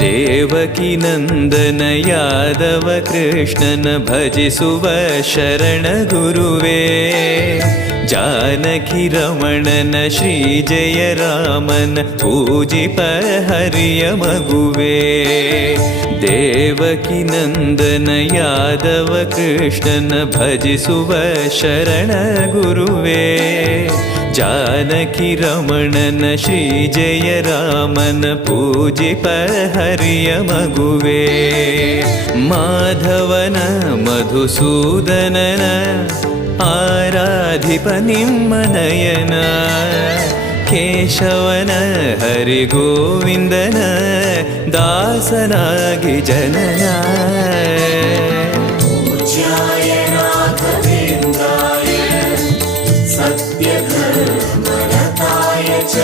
ದೇವಕಿ ನಂದನ ಯಾದವ ಕೃಷ್ಣನ ಭಜಿಸುವ ಶರಣ ಗುರುವೇ. ಜಾನಕಿ ರಮಣನ ಶ್ರೀ ಜಯ ರಾಮನ ಪೂಜಿಪ ಹರಿಯ ಮಗುವೇ. ದೇವಕಿ ನಂದನ ಯಾದವ ಕೃಷ್ಣನ ಭಜಿಸುವ ಶರಣ ಗುರುವೇ. ಜಾನಕಿ ರಮಣನ ಶ್ರೀ ಜಯ ರಾಮನ ಪೂಜಿಪ ಹರಿಯ ಮಗುವೇ. ಮಾಧವನ ಮಧುಸೂದನನ ಆರಾಧಿಪ ನಿಮ್ಮ ನಯನ. ಕೇಶವನ ಹರಿಗೋವಿಂದನ ದಾಸನಾಗಿ ಜನನ. ಪೂಜ್ಯಾಯ ರಾಘವೇಂದ್ರಾಯ ಸತ್ಯಧರ್ಮರತಾಯ ಚ